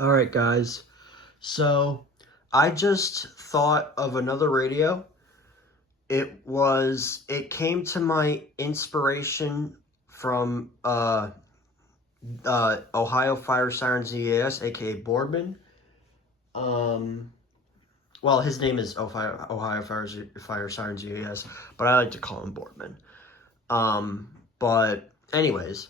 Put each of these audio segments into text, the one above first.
All right, guys. So I just thought of another radio. It came to my inspiration from Ohio Fire Sirens EAS, aka Boardman. Um, well, his name is Ohio Fire Sirens EAS, but I like to call him Boardman. But anyways,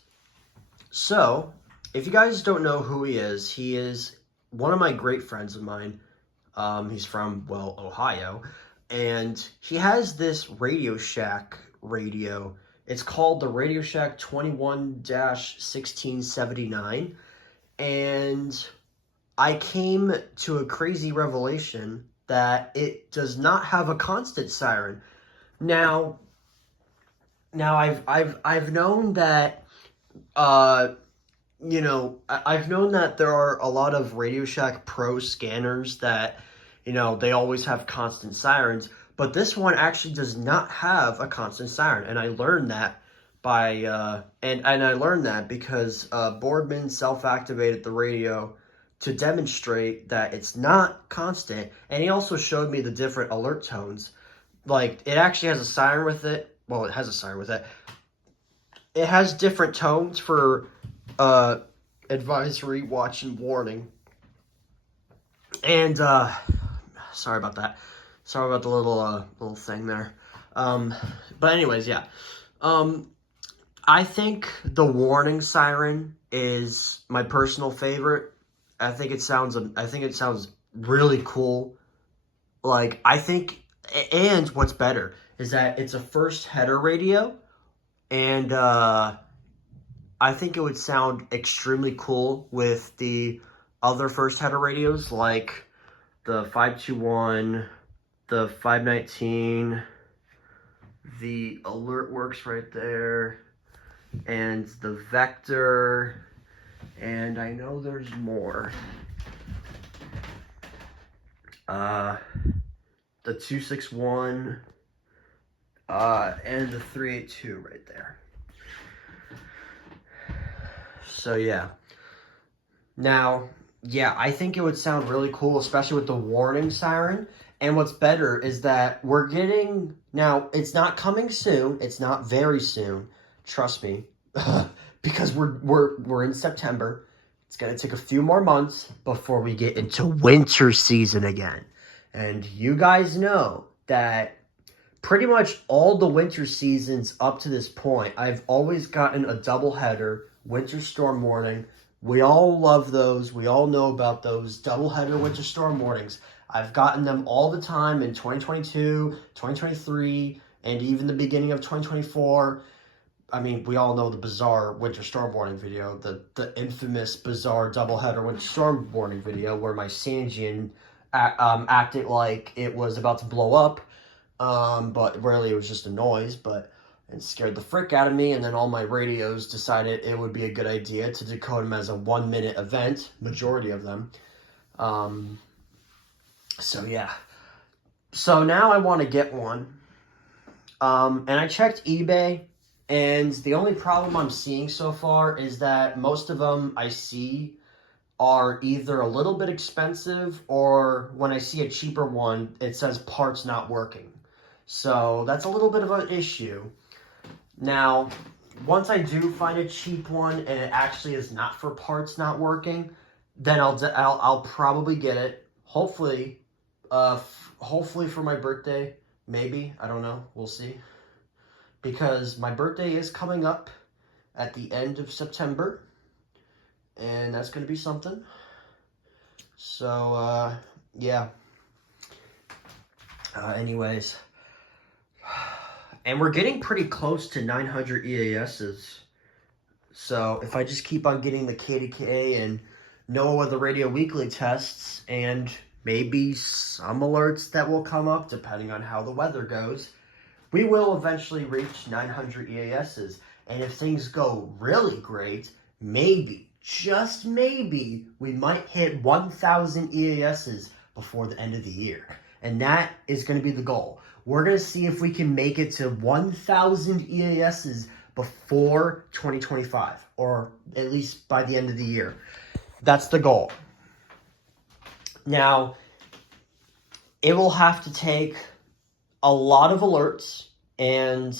so if you guys don't know who he is one of my great friends of mine. He's from, well, Ohio, and he has this Radio Shack radio. It's called the Radio Shack 21-1679, and I came to a crazy revelation that it does not have a constant siren. Now, I've known that I've known that there are a lot of Radio Shack Pro scanners that, they always have constant sirens, but this one actually does not have a constant siren, and I learned that and I learned that because Boardman self-activated the radio to demonstrate that it's not constant, and he also showed me the different alert tones. Like, it actually has a siren with it. Well, it has a siren with it. It has different tones for advisory, watch, and warning. And sorry about that. Sorry about the little thing there. But anyways, yeah. I think the warning siren is my personal favorite. I think it sounds really cool. Like, and what's better is that it's a first header radio, and I think it would sound extremely cool with the other first header radios, like the 521, the 519, the Alert Works right there, and the Vector, and I know there's more. The 261, and the 382 right there. So yeah. Now, yeah, I think it would sound really cool, especially with the warning siren. And what's better is that we're getting, now, it's not coming soon. It's not very soon. Trust me. Because we're in September. It's going to take a few more months before we get into winter season again. And you guys know that pretty much all the winter seasons up to this point, I've always gotten a doubleheader winter storm warning. We all love those. We all know about those doubleheader winter storm warnings. I've gotten them all the time in 2022, 2023, and even the beginning of 2024. I mean, we all know the bizarre winter storm warning video, the infamous bizarre doubleheader winter storm warning video where my Sangean acted like it was about to blow up, but really it was just a noise, but it scared the frick out of me, and then all my radios decided it would be a good idea to decode them as a 1-minute event, majority of them. So yeah. So now I want to get one. And I checked eBay, and the only problem I'm seeing so far is that most of them I see are either a little bit expensive, or when I see a cheaper one, it says parts not working. So that's a little bit of an issue. Now, once I do find a cheap one and it actually is not for parts not working, then I'll probably get it. Hopefully for my birthday, maybe. I don't know. We'll see. Because my birthday is coming up at the end of September, and that's going to be something. So, yeah. Anyways. And we're getting pretty close to 900 EASs. So if I just keep on getting the KDK and NOAA the Radio Weekly tests, and maybe some alerts that will come up depending on how the weather goes, we will eventually reach 900 EASs. And if things go really great, maybe, just maybe, we might hit 1,000 EASs before the end of the year. And that is going to be the goal. We're going to see if we can make it to 1,000 EASs before 2025, or at least by the end of the year. That's the goal. Now, it will have to take a lot of alerts and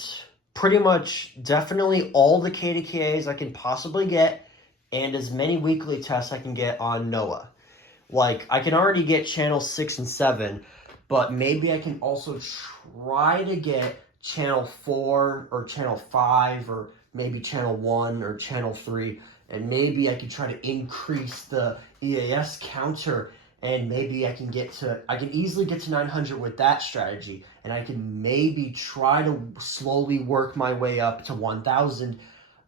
pretty much definitely all the KDKAs I can possibly get and as many weekly tests I can get on NOAA. Like, I can already get channel 6 and 7, but maybe I can also try to get channel 4 or channel 5 or maybe channel 1 or channel 3, and maybe I can try to increase the EAS counter, and maybe I can easily get to 900 with that strategy, and I can maybe try to slowly work my way up to 1,000.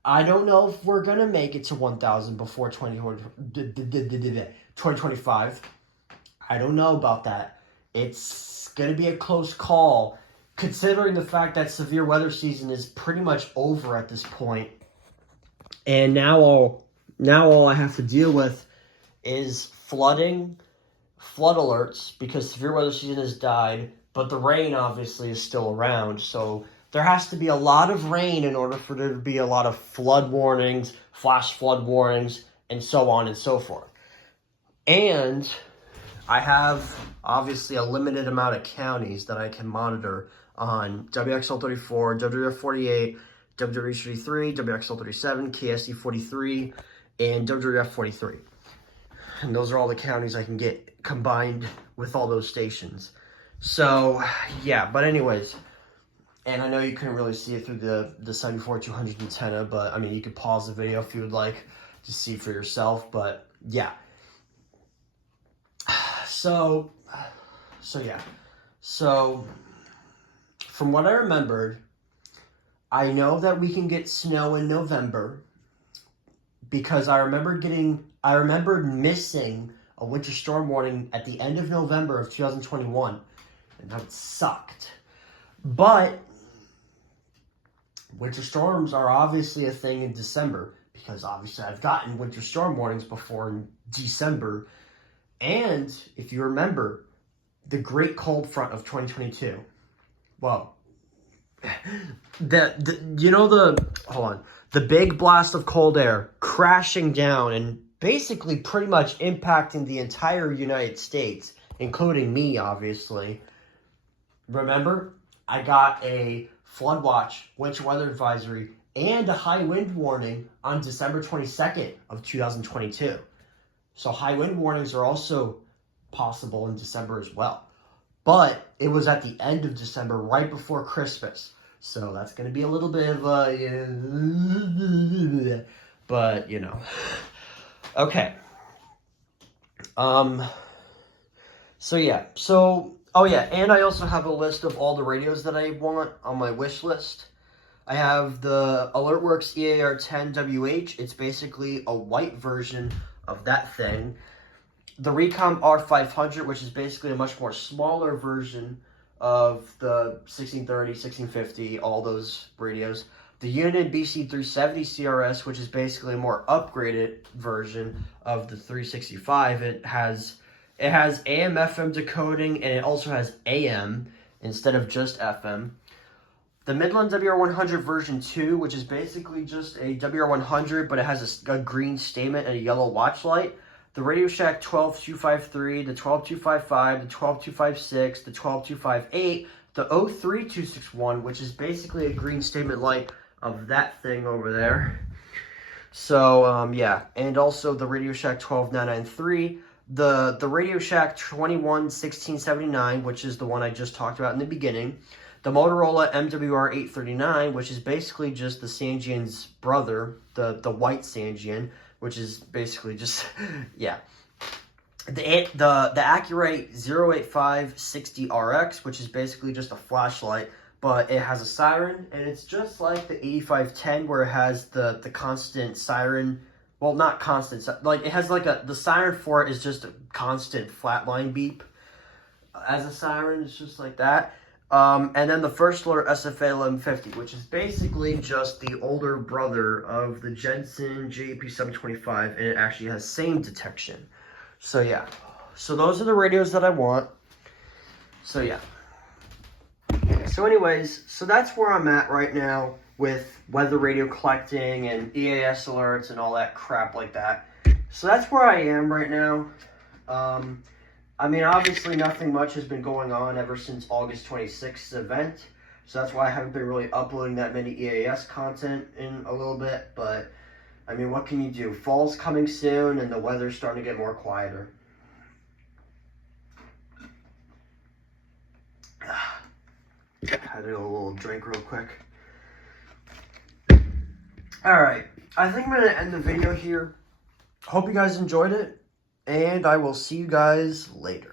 I don't know if we're going to make it to 1,000 before 2025. I don't know about that. It's going to be a close call, considering the fact that severe weather season is pretty much over at this point. And now all I have to deal with is flood alerts, because severe weather season has died, but the rain obviously is still around. So there has to be a lot of rain in order for there to be a lot of flood warnings, flash flood warnings, and so on and so forth. And I have obviously a limited amount of counties that I can monitor on WXL34, WWF48, WWH33, WXL37, KSD43, and WWF43. And those are all the counties I can get combined with all those stations. So, yeah, but anyways, and I know you couldn't really see it through the 74-200 antenna, but I mean, you could pause the video if you would like to see for yourself, but yeah. So yeah. So, from what I remembered, I know that we can get snow in November, because I remembered missing a winter storm warning at the end of November of 2021, and that sucked. But winter storms are obviously a thing in December, because obviously I've gotten winter storm warnings before in December. And if you remember, the great cold front of 2022, well, the big blast of cold air crashing down and basically pretty much impacting the entire United States, including me, obviously. Remember, I got a flood watch, winter weather advisory, and a high wind warning on December 22nd of 2022. So high wind warnings are also possible in December as well. But it was at the end of December, right before Christmas. So that's going to be a little bit of a... But, you know. Okay. So, yeah. So, oh, yeah. And I also have a list of all the radios that I want on my wish list. I have the AlertWorks EAR10WH. It's basically a white version of that thing. The Recom R500, which is basically a much more smaller version of the 1630, 1650, all those radios. The Uniden BC370 CRS, which is basically a more upgraded version of the 365. It has AM FM decoding, and it also has AM instead of just FM. The Midland WR100 version 2, which is basically just a WR100, but it has a green statement and a yellow watch light. The Radio Shack 12253, the 12255, the 12256, the 12258, the 03261, which is basically a green statement light of that thing over there. So, yeah. And also the Radio Shack 12993, the Radio Shack 211679, which is the one I just talked about in the beginning. The Motorola MWR839, which is basically just the Sangean's brother, the white Sangean, which is basically just, yeah. The Accurate 08560RX, which is basically just a flashlight, but it has a siren, and it's just like the 8510, where it has the constant siren. Well, not constant, like it has like the siren for it is just a constant flatline beep as a siren. It's just like that. And then the First Alert SFA 1150, which is basically just the older brother of the Jensen JP 725, and it actually has same detection. So yeah, so those are the radios that I want. So yeah. So anyways, so that's where I'm at right now with weather radio collecting and EAS alerts and all that crap like that. So that's where I am right now. I mean, obviously nothing much has been going on ever since August 26th event, so that's why I haven't been really uploading that many EAS content in a little bit, but I mean, what can you do? Fall's coming soon and the weather's starting to get more quieter. Had a little drink real quick. Alright, I think I'm going to end the video here. Hope you guys enjoyed it, and I will see you guys later.